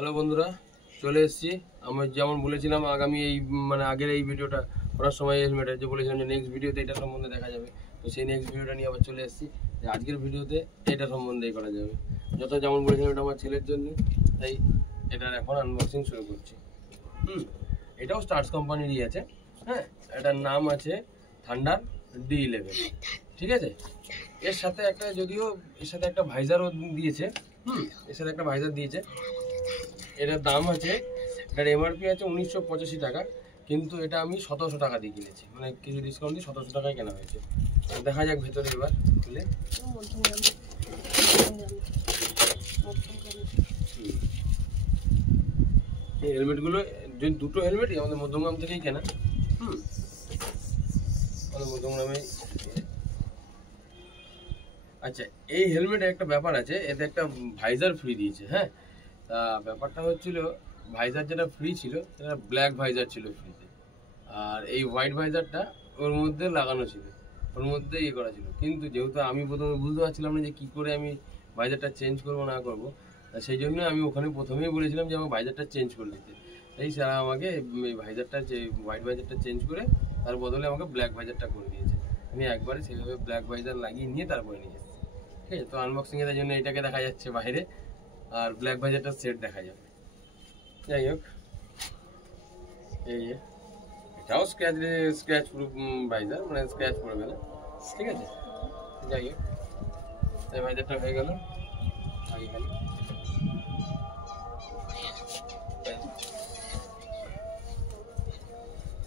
Hello বন্ধুরা, চলে এসেছি। আমি যেমন বলেছিলাম আগামী এই আগের এই ভিডিওটা করার সময় হেলমেটের যে বলেছিলাম যে নেক্সট ভিডিওতে এটা সম্বন্ধে দেখা যাবে, তো সেই নেক্সট ভিডিওটা নিয়ে আবার চলে এসেছি যে আজকের ভিডিওতে এটা সম্বন্ধেই করা যাবে। যেমন বলেছিলাম এটা আমার ছেলের জন্য, তাই এটার এখন আনবক্সিং শুরু করছি। এটাও স্টার্স কোম্পানিরই আছে। হ্যাঁ, এটার নাম আছে থান্ডার D11। ঠিক আছে, এর সাথে একটা ভাইজারও দিয়েছে। এর সাথে একটা ভাইজার দিয়েছে। এটার দাম আছে, এটার MRP আছে 1985 টাকা, কিন্তু এটা আমি 1700 টাকা দিয়ে কিনেছি, মানে কিছু ডিসকাউন্ট দিয়ে 1700 টাকায় কেনা হয়েছে। দেখা যাক ভেতরে এবার খুলে। এই হেলমেটগুলো যে দুটো হেলমেটই আমাদের মধ্যমগ্রাম থেকেই কেনা। আমাদের মধ্যমগ্রামে। আচ্ছা, এই হেলমেটে একটা ব্যাপার আছে, এতে একটা ভাইজার ফ্রি দিয়েছে। হ্যাঁ, তা ব্যাপারটা হচ্ছিল ভাইজার যেটা ফ্রি ছিল সেটা ব্ল্যাক ভাইজার ছিল ফ্রিতে, আর এই হোয়াইট ভাইজারটা ওর মধ্যে লাগানো ছিল, ওর মধ্যে ইয়ে করা ছিল। কিন্তু যেহেতু আমি প্রথমে বুঝতে পারছিলাম না যে কী করে আমি ভাইজারটা চেঞ্জ করবো না করবো, সেই জন্য আমি ওখানে প্রথমেই বলেছিলাম যে আমার ভাইজারটা চেঞ্জ করে দিতে। তাই স্যার আমাকে এই ভাইজারটা যে হোয়াইট ভাইজারটা চেঞ্জ করে তার বদলে আমাকে ব্ল্যাক ভাইজারটা করে দিয়েছে। আমি একবারে সেইভাবে ব্ল্যাক ভাইজার লাগিয়ে নিয়ে তারপরে নিয়ে এসেছি। ঠিক আছে, তো আনবক্সিংয়ের জন্য এটাকে দেখা যাচ্ছে বাইরে, আর ব্ল্যাক ভাইজারটা সেট দেখা যাবে। যাই হোক, এই এটাও স্ক্র্যাচ প্রুফ ভাইজার, মানে স্ক্র্যাচ পড়বে না। ঠিক আছে, যাই হোক, এই ভাইজারটা হয়ে গেল।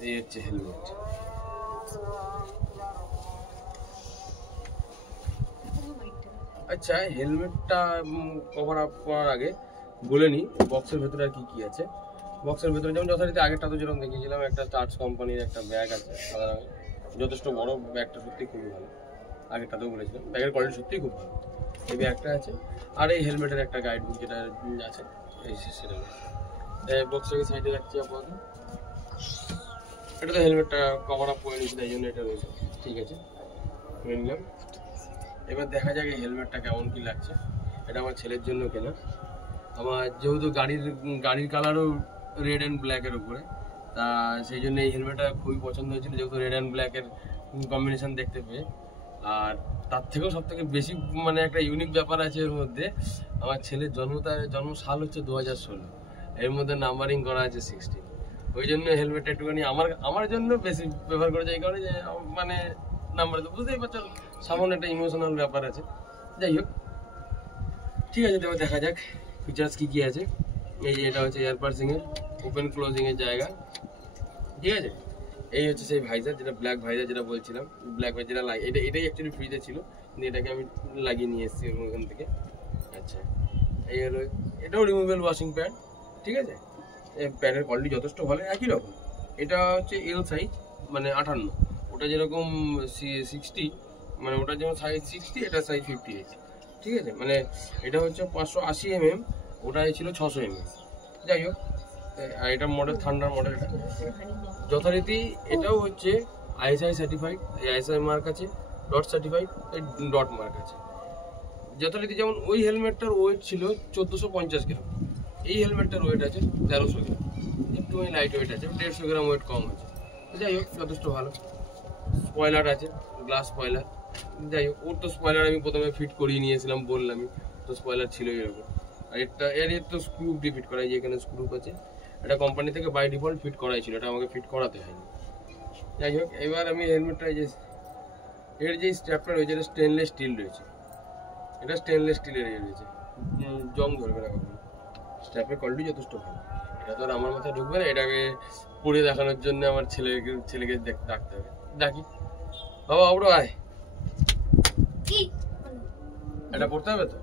এই হচ্ছে হেলমেট। আচ্ছা, হেলমেটটা কভার আপ করার আগে বলে নিই বক্সের ভেতরে আর কি কি আছে। বক্সের ভেতরে যেমন যথারীতি আগেরটা তো যেরকম দেখিয়েছিলাম, একটা স্টার্স কোম্পানির একটা ব্যাগ আছে সাদা রঙের, যথেষ্ট বড় ব্যাগটা, সত্যি খুবই ভালো। আগেরটাতেও বলেছিলাম ব্যাগের কোয়ালিটি সত্যিই খুব ভালো। এই ব্যাগটা আছে, আর এই হেলমেটের একটা গাইড বুক যেটা আছে এই সেটা বক্সটাকে সাইডে রাখছি আপাতত। এটা তো হেলমেটটা কভার আপ করে নিয়েছি, তাই জন্য এটা রয়েছে। ঠিক আছে, করে নিলাম। এবার দেখা যাক এই হেলমেটটা কেমন কি লাগছে। এটা আমার ছেলের জন্য কেনা। আমার যেহেতু গাড়ির কালারও রেড অ্যান্ড ব্ল্যাকের উপরে, তা সেই জন্য এই হেলমেটটা খুবই পছন্দ হয়েছিল, যেহেতু রেড অ্যান্ড ব্ল্যাকের কম্বিনেশন দেখতে পেয়ে। আর তার থেকেও সব থেকে বেশি একটা ইউনিক ব্যাপার আছে এর মধ্যে, আমার ছেলের জন্ম সাল হচ্ছে 2016, এর মধ্যে নাম্বারিং করা আছে 16। ওই জন্য হেলমেটটা একটুখানি আমার জন্য বেশি ব্যবহার করেছে, এই কারণে যে নাম্বার তো বুঝতেই পারছো, সামান্য একটা ইমোশনাল ব্যাপার আছে। যাই হোক, ঠিক আছে, তবে দেখা যাক ফিচার্স কি কি আছে। এই যে এটা হচ্ছে এয়ার পার্সিং এর ওপেন ক্লোজিং এর জায়গা। ঠিক আছে, এই হচ্ছে সেই ভাইজার, যেটা ব্ল্যাক ভাইজার যেটা বলছিলাম, ব্ল্যাক ভাইজার এটাই অ্যাকচুয়ালি ফ্রিতে ছিল, কিন্তু এটাকে আমি লাগিয়ে নিয়ে এসেছি ওখান থেকে। আচ্ছা, এই হলো, এটাও রিমুভেবল ওয়াশিং প্যাড। ঠিক আছে, এই প্যাডের কোয়ালিটি যথেষ্ট ভালো, একই রকম। এটা হচ্ছে এল সাইজ, মানে 58। ওটা যেরকম 60, মানে ওটা যেমন সাইজ 60, এটা সাইজ 58। ঠিক আছে, মানে এটা হচ্ছে 580 mm, ওটাই ছিল 600 mm। যাই হোক, আর এটা মডেল থান্ডার মডেল। যথারীতি এটাও হচ্ছে ISI সার্টিফাইড, ISI মার্ক আছে, ডট সার্টিফাইড, ডট মার্ক আছে। যথারীতি যেমন ওই হেলমেটটার ওয়েট ছিল 1450 গ্রাম, এই হেলমেটটার ওয়েট আছে 1300 গ্রাম, একটুখানি লাইট ওয়েট আছে, 150 গ্রাম ওয়েট কম আছে। যাই হোক, যথেষ্ট ভালো। স্পয়লার আছে, গ্লাস স্পয়লার। যাই হোক, ওর তো স্পয়লার আমি প্রথমে ফিট করিয়ে নিয়েছিলাম, বললামই তো, স্পয়লার ছিল এরকম। আর এর তো স্ক্রু দিয়ে ফিট করা, যে এখানে স্ক্রু আছে, এটা কোম্পানি থেকে বাই ডিফল্ট ফিট করাই ছিল, এটা আমাকে ফিট করাতে হয়নি। যাই হোক, এবার আমি হেলমেটটা এর যে স্ট্র্যাপটা রয়েছে, এটা স্টেনলেস স্টিল রয়েছে, এটা স্টেনলেস স্টিলের রয়েছে, জং ধরবে না কখনো। স্ট্র্যাপের কোয়ালিটি যথেষ্ট ভালো। এটা তো আর আমার মাথায় ঢুকবে না, এটাকে পরে দেখানোর জন্য আমার ছেলেকে ডাকতে হবে। ডাকি, বাবা আবরো আয়, এটা পড়তে হবে তো।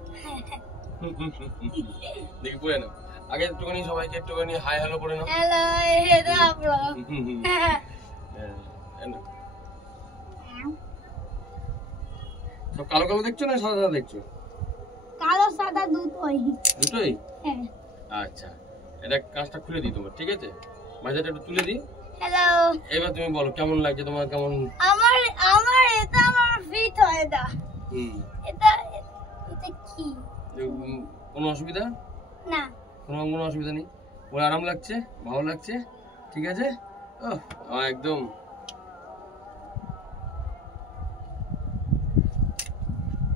দেখি পড়ে নাও আগে একটুখানি, সবাইকে একটুখানি হাই হ্যালো করে নাও। সব কালো কালো দেখছো না সাদা সাদা দেখছো? কালো সাদা দুটোই। দুটোই? আচ্ছা, এটা কাজটা খুলে দিই তোমার, ঠিক আছে? মাঝাটা একটু তুলে দিই। হ্যালো, এবার তুমি বলো কেমন লাগছে তোমার, কেমন? আমার এটা আমার ফিট হয় না। এটা কি? কোনো অসুবিধা না। কোনো অসুবিধা নেই, ওর আরাম লাগছে, ভালো লাগছে, ঠিক আছে। একদম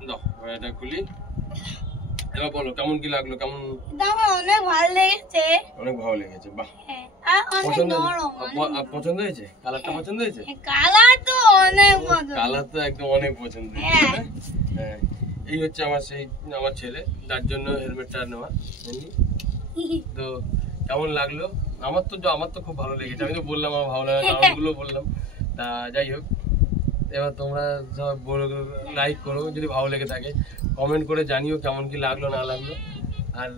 দাও এটা খুলি, এবার বলো কেমন কি লাগলো, কেমন? এটা আমার অনেক ভালো লেগেছে। অনেক ভালো লেগেছে, বাহ। হ্যাঁ, আর অনেক পছন্দ নরম, পছন্দ হয়েছে? কালারটা পছন্দ হয়েছে? কালার তো অনেক মজা। কালার তো একদম অনেক পছন্দ হয়েছে। হ্যাঁ। হ্যাঁ, এই হচ্ছে আমার ছেলে, যার জন্য হেলমেটটা নেওয়া। তো কেমন লাগলো? আমার তো খুব ভালো লেগেছে, আমি তো বললাম আমার ভালো লাগা কারণগুলো বললাম। তা যাই হোক, এবার তোমরা সব লাইক করো যদি ভালো লেগে থাকে, কমেন্ট করে জানিও কেমন কি লাগলো না লাগলো। আর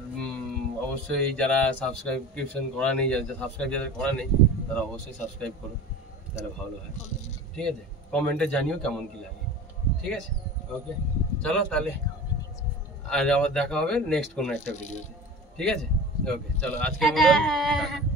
অবশ্যই যারা সাবস্ক্রিপশন করা নেই, যাদের করা নেই তারা অবশ্যই সাবস্ক্রাইব করো, তাহলে ভালো হয়, ঠিক আছে। কমেন্টে জানিও কেমন কি লাগে, ঠিক আছে। ওকে, চলো তাহলে আজ আবার দেখা হবে নেক্সট কোনো একটা ভিডিওতে, ঠিক আছে। ওকে, চলো আজকে টাটা।